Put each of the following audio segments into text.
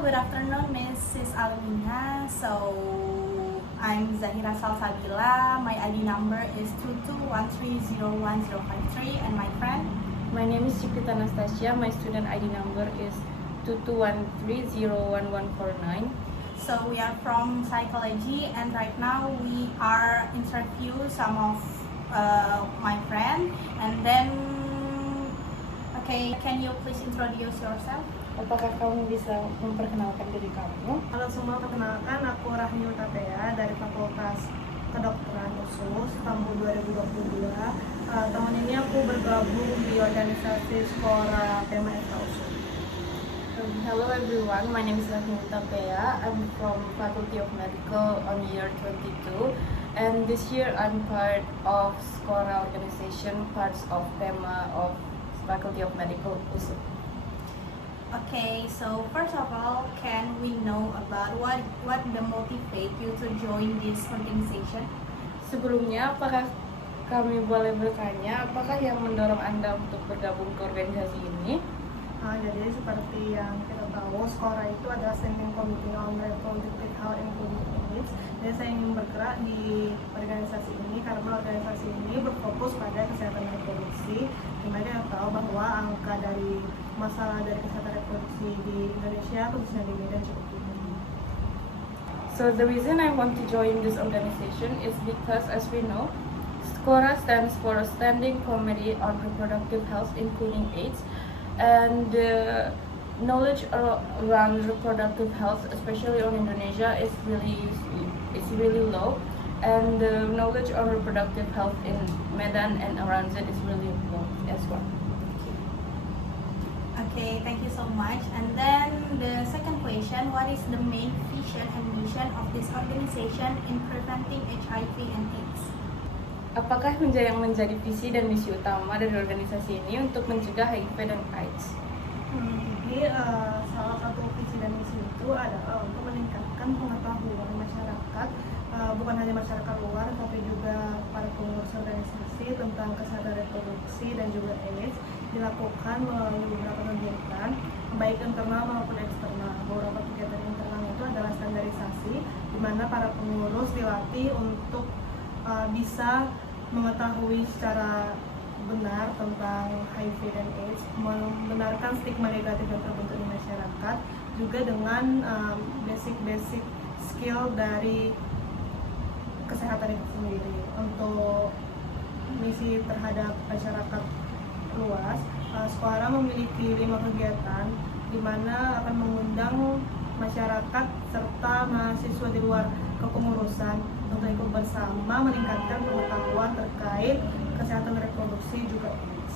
good afternoon, Mrs. Almina. So, I'm Zahira Salsabila. My ID number is 221301053, and my friend? My name is Ciprita Anastasia. My student ID number is 2213011149. So, we are from psychology, and right now we are interview some of my friend. And then, okay, can you please introduce yourself? Apakah kamu bisa memperkenalkan diri kamu? Halo semua, perkenalkan aku Rahmi Utatea dari Fakultas Kedokteran USUS tahun 2022. Tahun ini aku bergabung di organisasi Skora Tema FK USUS. Hello everyone, my name is Rahmi Utatea. I'm from Faculty of Medical on year 22, and this year I'm part of Skora organization, parts of Tema of Faculty of Medical USUS. Okay, so first of all, can we know about what the motivate you to join this organization? Sebelumnya, apakah kami boleh bertanya, apakah yang mendorong Anda untuk bergabung ke organisasi ini? Jadi seperti yang kita tahu, Skora itu adalah Standing Committee on Reproductive Health and Reproductive Needs. Jadi saya ingin bergerak di organisasi ini karena organisasi ini berfokus pada kesehatan reproduksi. Dimana kita tahu bahwa angka dari masalah dari kesehatan reproduksi di Indonesia, khususnya di Medan, cukup tinggi. So the reason I want to join this organization is because, as we know, SCORA stands for Standing Committee on Reproductive Health, including AIDS, and the knowledge around reproductive health, especially on Indonesia, is really low, and the knowledge on reproductive health in Medan and around it is really low as well. Okay, thank you so much. And then the second question, what is the main vision and mission of this organization in preventing HIV and AIDS? Apakah yang menjadi visi dan misi utama dari organisasi ini untuk mencegah HIV dan AIDS? Jadi salah satu visi dan misi itu adalah untuk meningkatkan pengetahuan masyarakat, bukan hanya masyarakat luar, tapi juga para pengurus organisasi tentang kesehatan reproduksi dan juga AIDS, dilakukan melalui beberapa kegiatan, baik internal maupun eksternal. Beberapa kegiatan internal itu adalah standarisasi, di mana para pengurus dilatih untuk bisa mengetahui secara benar tentang HIV dan AIDS, membenarkan stigma negatif yang terbentuk di masyarakat, juga dengan basic skill dari kesehatan itu sendiri. Untuk misi terhadap masyarakat luas, Skora memiliki 5 kegiatan di mana akan mengundang masyarakat serta mahasiswa di luar kepengurusan untuk ikut bersama meningkatkan pengetahuan terkait kesehatan reproduksi juga AIDS.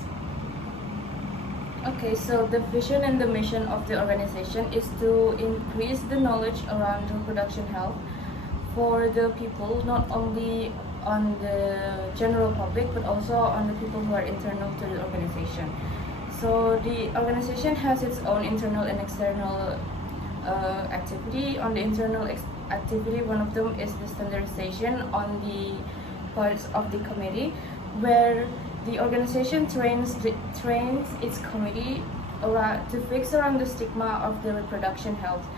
Okay, so the vision and the mission of the organization is to increase the knowledge around reproduction health for the people, not only on the general public, but also on the people who are internal to the organization. So the organization has its own internal and external activity. On the internal activity, one of them is the standardization on the parts of the committee, where the organization trains its committee to fix around the stigma of the reproduction health.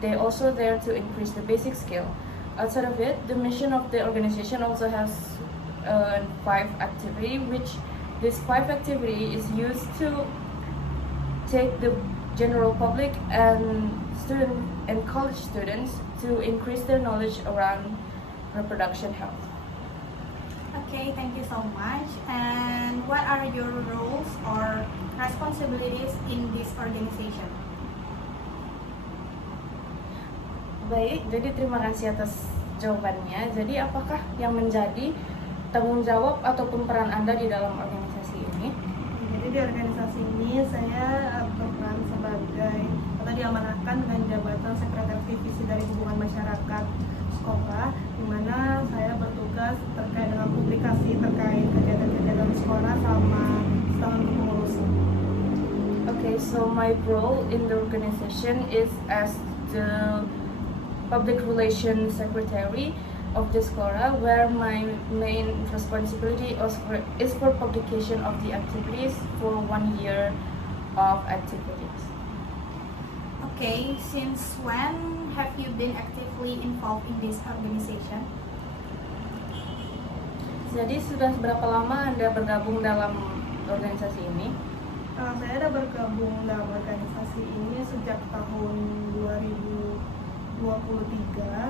They also there to increase the basic skill. Outside of it, the mission of the organization also has 5 activity, which this 5 activity is used to take the general public and student and college students to increase their knowledge around reproduction health. Okay, thank you so much. And what are your roles or responsibilities in this organization? Baik, jadi terima kasih atas jawabannya. Jadi apakah yang menjadi tanggung jawab ataupun peran Anda di dalam organisasi ini? Jadi di organisasi ini saya berperan sebagai atau diamanahkan dengan jabatan Sekretaris Divisi dari Hubungan Masyarakat Skora, di mana saya bertugas terkait dengan publikasi terkait kegiatan-kegiatan Skora sama setahun kepengurusan. Okay, so my role in the organization is as the Public Relations Secretary of the Skora, where my main responsibility is for publication of the activities for 1 year of activities. Okay, since when have you been actively involved in this organization? Jadi sudah berapa lama Anda bergabung dalam organisasi ini? Saya ada bergabung dalam organisasi ini sejak tahun 2023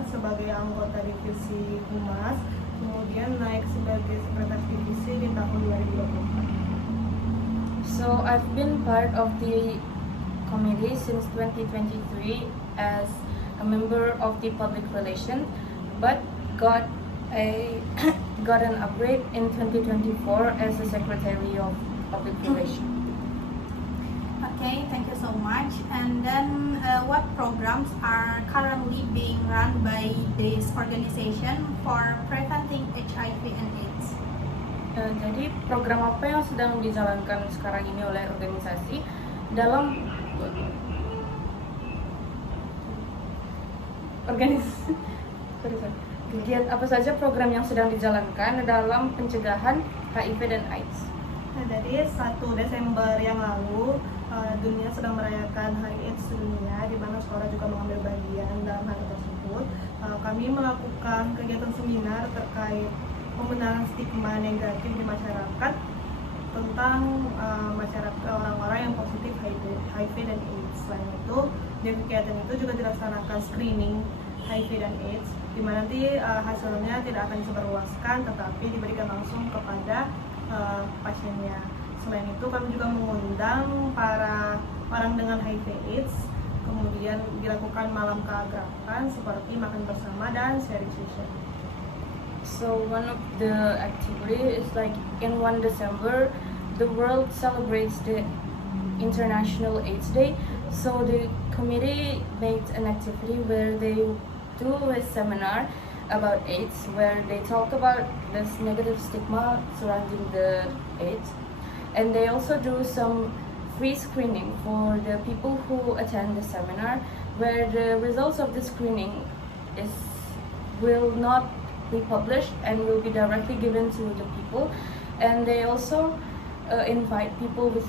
sebagai anggota divisi Humas, kemudian naik sebagai sekretaris divisi di tahun 2024. So I've been part of the committee since 2023 as a member of the public relation, but got an upgrade in 2024 as the secretary of public relation. Okay, thank you so much. And then what programs are currently being run by this organization for preventing HIV and AIDS? Jadi program apa yang sedang dijalankan sekarang ini oleh organisasi dalam kegiatan apa saja program yang sedang dijalankan dalam pencegahan HIV dan AIDS? Nah, dari 1 Desember yang lalu, dunia sedang merayakan Hari AIDS Dunia, di mana sekolah juga mengambil bagian dalam hal tersebut. Kami melakukan kegiatan seminar terkait pembenaran stigma negatif di masyarakat tentang masyarakat orang-orang yang positif HIV dan AIDS. Selain itu, di kegiatan itu juga dilaksanakan screening HIV dan AIDS, di mana nanti hasilnya tidak akan disebarluaskan, tetapi diberikan langsung kepada pasiennya. Selain itu, kami juga mengundang para orang dengan HIV/AIDS, kemudian dilakukan malam keakraban seperti makan bersama dan sharing session. So one of the activity is like in 1 December, the world celebrates the International AIDS Day. So the committee made an activity where they do a seminar about AIDS, where they talk about this negative stigma surrounding the AIDS, and they also do some free screening for the people who attend the seminar, where the results of the screening will not be published and will be directly given to the people. And they also invite people with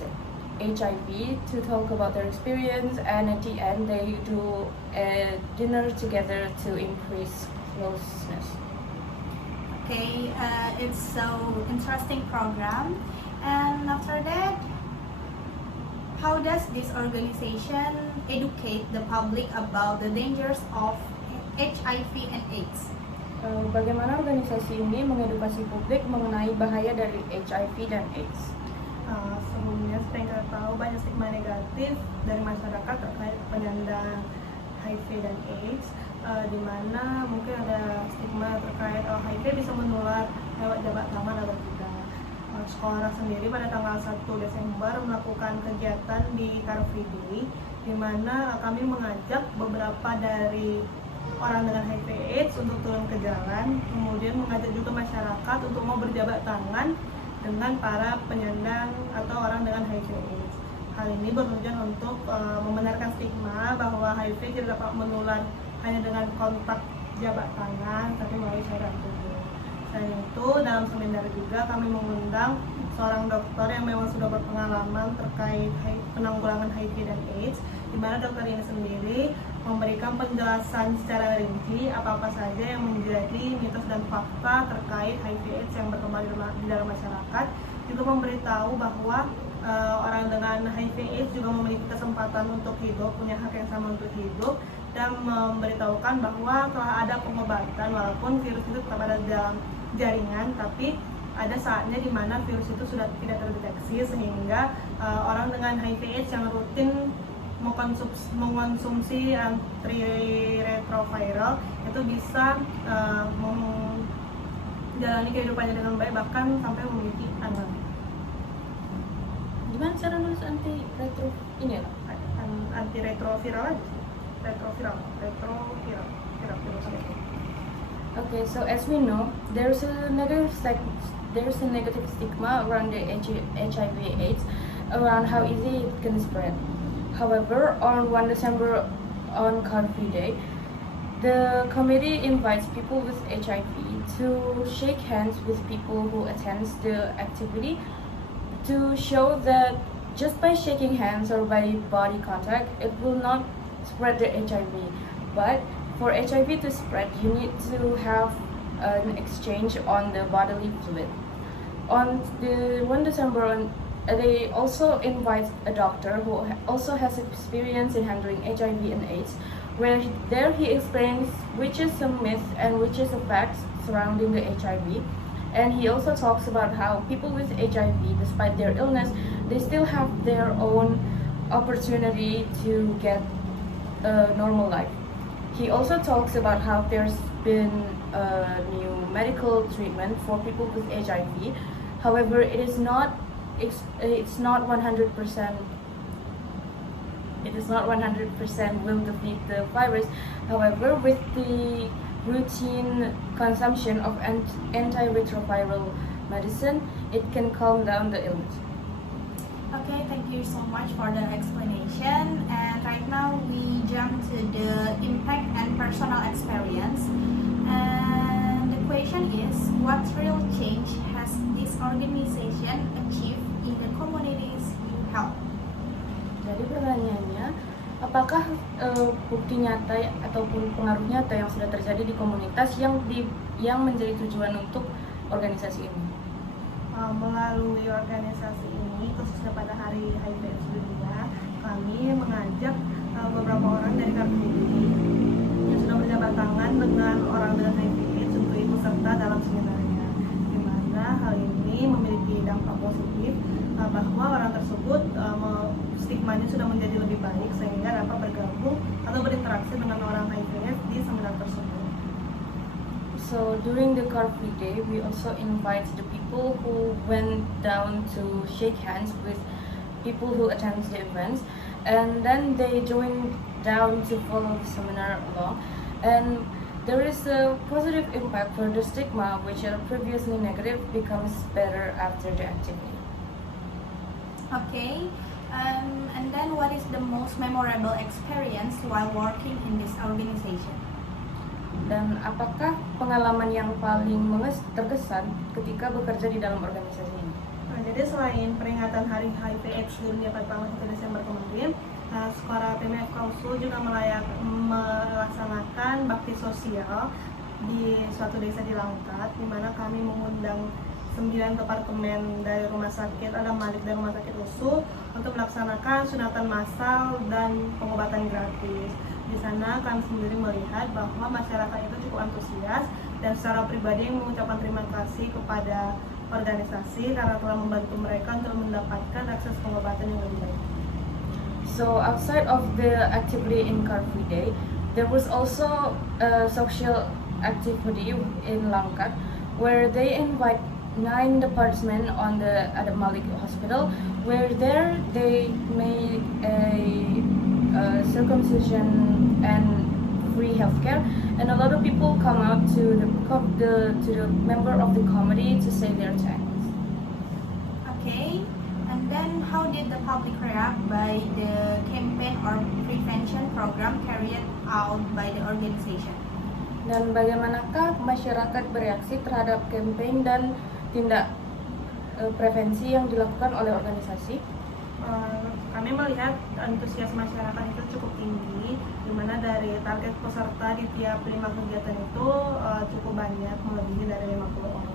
HIV to talk about their experience, and at the end they do a dinner together to increase closeness. Okay, it's so interesting program. And after that, how does this organization educate the public about the dangers of HIV and AIDS? Bagaimana organisasi ini mengedukasi publik mengenai bahaya dari HIV dan AIDS? Sebelumnya kita tahu banyak stigma negatif dari masyarakat terkait penyandang HIV dan AIDS, di mana mungkin ada stigma terkait HIV bisa menular lewat jabat tangan atau tidak. Sekolah sendiri pada tanggal 1 Desember melakukan kegiatan di Car Free Day, di mana kami mengajak beberapa dari orang dengan HIV/AIDS untuk turun ke jalan, kemudian mengajak juga masyarakat untuk mau berjabat tangan dengan para penyandang atau orang dengan HIV/AIDS. Hal ini bertujuan untuk membenarkan stigma bahwa HIV tidak dapat menular hanya dengan kontak jabat tangan, tapi melalui cairan tubuh. Selain itu, dalam seminar juga kami mengundang seorang dokter yang memang sudah berpengalaman terkait penanggulangan HIV dan AIDS, di mana dokter ini sendiri memberikan penjelasan secara rinci apa-apa saja yang menjadi mitos dan fakta terkait HIV/AIDS yang berkembang di dalam masyarakat. Juga memberitahu bahwa orang dengan HIV/AIDS juga memiliki kesempatan untuk hidup, punya hak yang sama untuk hidup, dan memberitahukan bahwa telah ada pengobatan walaupun virus itu tetap ada dalam jaringan, tapi ada saatnya di mana virus itu sudah tidak terdeteksi, sehingga orang dengan HIV/AIDS yang rutin mengkonsumsi antiretroviral itu bisa menjalani kehidupannya dengan baik, bahkan sampai memiliki anak. Gimana cara nulis antiretroviral ini ya? Antiretroviral aja sih. Retroviral. Okay, so as we know, there's a negative stigma around the HIV/AIDS, around how easy it can spread. However, on 1 December, on Car Free Day, the committee invites people with HIV to shake hands with people who attend the activity, to show that just by shaking hands or by body contact, it will not spread the HIV. But for HIV to spread, you need to have an exchange on the bodily fluid. On the 1 December, they also invite a doctor who also has experience in handling HIV and AIDS, where there he explains which is a myth and which is a fact surrounding the HIV. And he also talks about how people with HIV, despite their illness, they still have their own opportunity to get a normal life. He also talks about how there's been a new medical treatment for people with HIV. However, it's not 100%. It is not 100% will defeat the virus. However, with the routine consumption of antiretroviral medicine, it can calm down the illness. Okay, thank you so much for the explanation. And right now we jump to the impact and personal experience. And the question is, what real change has this organization achieved in the communities you help? Jadi pertanyaannya, apakah bukti nyata ataupun pengaruh nyata yang sudah terjadi di komunitas yang menjadi tujuan untuk organisasi ini? Melalui organisasi ini, khususnya pada Hari HIV/AIDS Dunia, kami mengajak beberapa orang dari Kartini yang sudah berjabat tangan dengan orang dengan HIV/AIDS untuk ikut serta dalam seminarnya, di mana hal ini memiliki dampak positif bahwa orang tersebut stigmanya sudah menjadi lebih baik sehingga dapat bergabung atau berinteraksi dengan orang HIV/AIDS di seminar tersebut. So during the Car Free Day, we also invite the people who went down to shake hands with people who attend the events, and then they joined down to follow the seminar along. And there is a positive impact for the stigma, which are previously negative, becomes better after the activity. Okay, and then what is the most memorable experience while working in this organization? Dan apakah pengalaman yang paling terkesan ketika bekerja di dalam organisasi ini? Jadi selain peringatan Hari HIV/AIDS Dunia pada 1 Desember kemarin, Sekolah PMF Kausul juga melaksanakan bakti sosial di suatu desa di Langkat, di mana kami mengundang 9 departemen dari rumah sakit Adam Malik dan rumah sakit USU untuk melaksanakan sunatan massal dan pengobatan gratis. Di sana kami sendiri melihat bahwa masyarakat itu cukup antusias dan secara pribadi mengucapkan terima kasih kepada organisasi karena telah membantu mereka untuk mendapatkan akses pengobatan yang lebih baik. So outside of the activity in Car Free Day, there was also a social activity in Langkat where they invite 9 departments on the Adam Malik Hospital, where there they made a circumcision and free healthcare, and a lot of people come out to the member of the committee to say their thanks. Okay, and then how did the public react by the campaign or prevention program carried out by the organization? Dan bagaimanakah masyarakat bereaksi terhadap campaign dan tindak prevensi yang dilakukan oleh organisasi? Kami melihat antusias masyarakat itu cukup tinggi, di mana dari target peserta di tiap 5 kegiatan itu cukup banyak, melebihi dari 50 orang.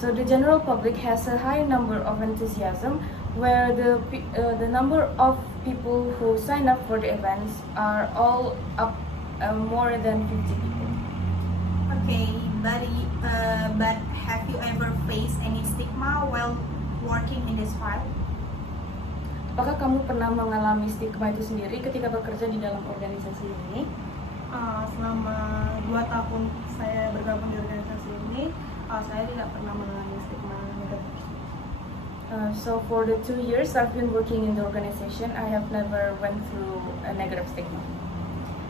So the general public has a high number of enthusiasm, where the number of people who sign up for the events are all up more than 50 people. Okay, but have you ever faced any stigma while working in this field? Apakah kamu pernah mengalami stigma itu sendiri ketika bekerja di dalam organisasi ini? Selama 2 tahun saya bergabung di organisasi ini, saya tidak pernah mengalami stigma negatif. So for the 2 years I've been working in the organization, I have never went through a negative stigma.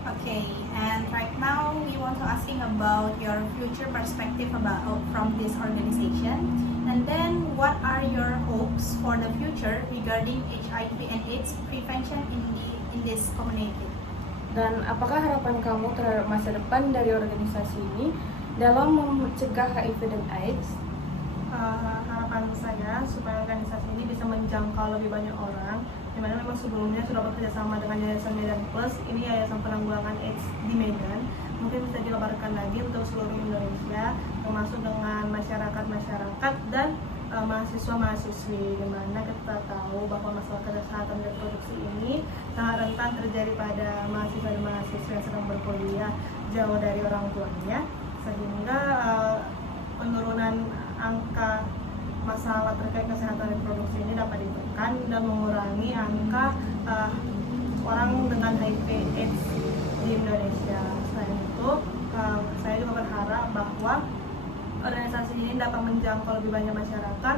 Okay, and right now we want to asking about your future perspective from this organization, and then what are your hopes for the future regarding HIV and AIDS prevention in this community? Dan apakah harapan kamu terhadap masa depan dari organisasi ini dalam mencegah HIV dan AIDS? Harapan harapan saya supaya organisasi ini bisa menjangkau lebih banyak orang, dimana memang sebelumnya sudah bekerja sama dengan Yayasan Medan Plus, ini Yayasan Penanggulangan AIDS di Medan, mungkin bisa dilebarkan lagi untuk seluruh Indonesia, termasuk dengan masyarakat dan mahasiswa-mahasiswi, dimana kita tahu bahwa masalah kesehatan reproduksi ini sangat rentan terjadi pada mahasiswa dan mahasiswa yang sedang berkuliah jauh dari orang tuanya, sehingga penurunan angka masalah terkait kesehatan reproduksi ini dapat ditekan dan mengurangi angka orang dengan HIV/AIDS di Indonesia. Selain itu, saya juga berharap bahwa organisasi ini dapat menjangkau lebih banyak masyarakat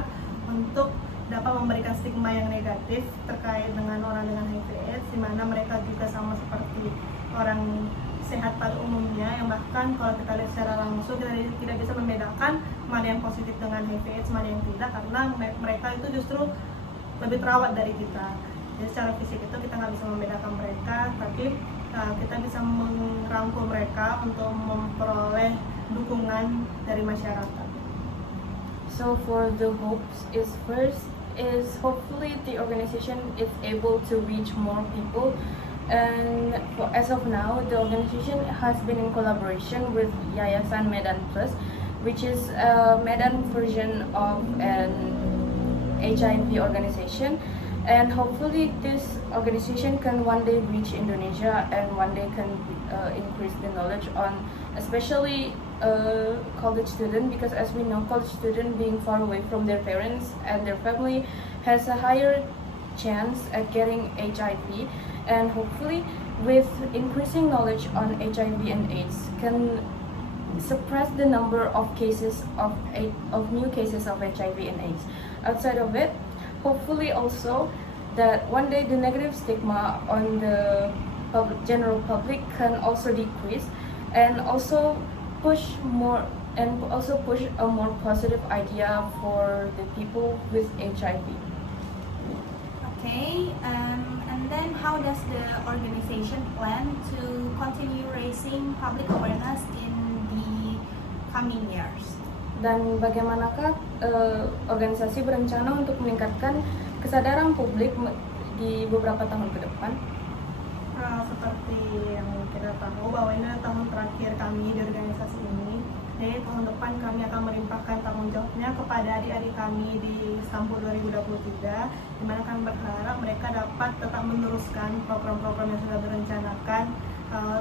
untuk dapat memberikan stigma yang negatif terkait dengan orang dengan HIV/AIDS, di mana mereka juga sama seperti orang sehat pada umumnya, yang bahkan kalau kita lihat secara langsung kita tidak bisa membedakan mana yang positif dengan HIV/AIDS, mana yang tidak, karena mereka itu justru lebih terawat dari kita. Jadi secara fisik itu kita nggak bisa membedakan mereka, tapi kita bisa merangkul mereka untuk memperoleh dukungan dari masyarakat. So for the hopes is first is hopefully the organization is able to reach more people, and as of now the organization has been in collaboration with Yayasan Medan Plus, which is a Medan version of an HIV organization, and hopefully this organization can one day reach Indonesia and one day can increase the knowledge on especially college student, because as we know, college student being far away from their parents and their family has a higher chance at getting HIV, and hopefully with increasing knowledge on HIV and AIDS can suppress the number of cases of new cases of HIV and AIDS. Outside of it, hopefully also that one day the negative stigma on the general public can also decrease, and also push a more positive idea for the people with HIV. Okay, and then how does the organization plan to continue raising public awareness in the coming years? Dan bagaimanakah organisasi berencana untuk meningkatkan kesadaran publik di beberapa tahun ke depan? Seperti yang kita tahu bahwa ini adalah tahun terakhir kami di organisasi ini. Jadi tahun depan kami akan melimpahkan tanggung jawabnya kepada adik-adik kami di Istanbul 2023, di mana kami berharap mereka dapat tetap meneruskan program-program yang sudah direncanakan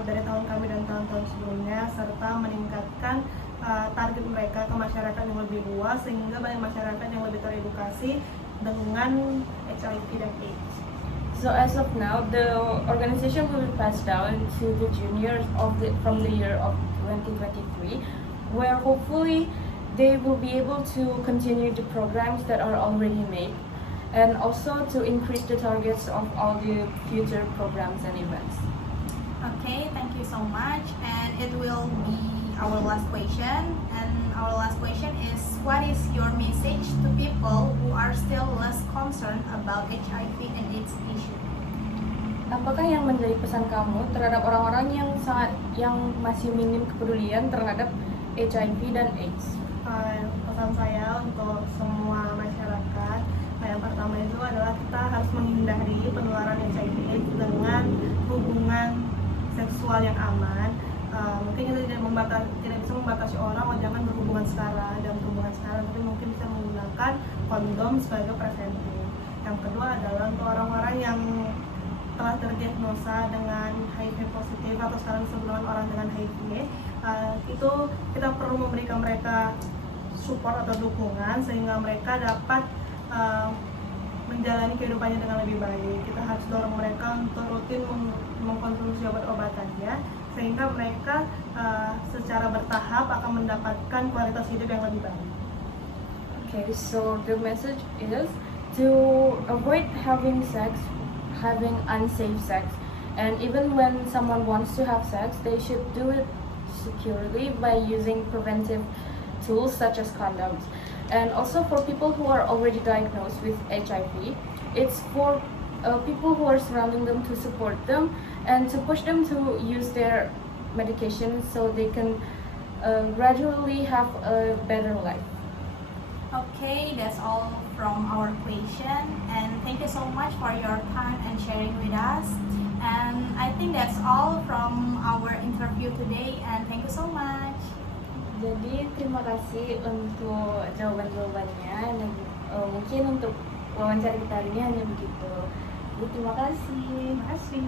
dari tahun kami dan tahun-tahun sebelumnya, serta meningkatkan target mereka ke masyarakat yang lebih luas, sehingga banyak masyarakat yang lebih teredukasi dengan HIV dan AIDS. So as of now, the organization will be passed down to the juniors from the year of 2023, where hopefully they will be able to continue the programs that are already made, and also to increase the targets of all the future programs and events. Okay, thank you so much, and it will be our last question. And our last question is, what is your message to people who are still less concerned about HIV and AIDS issue? Apakah yang menjadi pesan kamu terhadap orang-orang yang masih minim kepedulian terhadap HIV dan AIDS? Pesan saya untuk semua masyarakat, yang pertama itu adalah kita harus menghindari penularan HIV/AIDS dengan hubungan seksual yang aman. Mungkin kita tidak bisa membatasi orang, jangan berhubungan setara, tapi mungkin bisa menggunakan kondom sebagai preventif. Yang kedua adalah untuk orang-orang yang telah terdiagnosa dengan HIV positif atau sekarang sebelum orang dengan HIV, itu kita perlu memberikan mereka support atau dukungan sehingga mereka dapat menjalani kehidupannya dengan lebih baik. Kita harus dorong mereka untuk rutin mengkonsumsi obat-obatannya, sehingga mereka secara bertahap akan mendapatkan kualitas hidup yang lebih baik. Okay, so the message is to avoid having unsafe sex, and even when someone wants to have sex, they should do it securely by using preventive tools such as condoms. And also for people who are already diagnosed with HIV, it's for people who are surrounding them to support them and to push them to use their medication so they can gradually have a better life. Okay, that's all from our question, and thank you so much for your time and sharing with us. And I think that's all from our interview today, and thank you so much. Jadi terima kasih untuk jawaban-jawabannya dan mungkin untuk wawancara kita hari ini hanya begitu. Jadi terima kasih. Terima kasih.